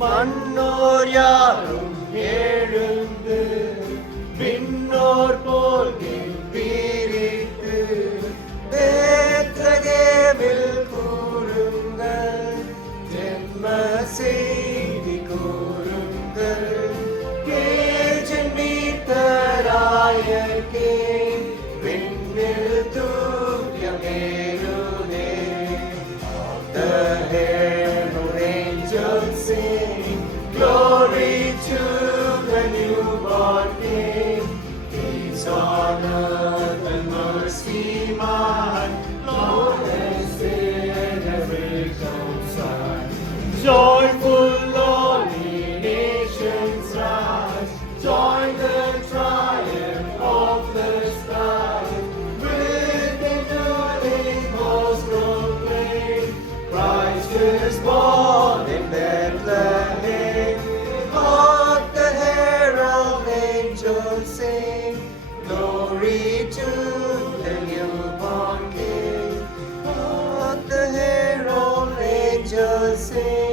மன்னோர் யாரும் எழுந்து விண்ணோர் போல் வீரித்து பெத்லகேமில் கூறுங்கள், ஜென்ம செய்தி கூறுங்கள், ஜென்மித்தராயர்க்கே விண்ணில் தூய மேலுதே. The herald angels sing, glory to the newborn King. Peace on earth and mercy mild, Lord has said every side. Joyful all ye nations rise, join the triumph of the skies. With the newly host proclaim, Christ is born in Bethlehem. Hark the herald angels sing, glory to the newborn King. Hark the herald angels sing.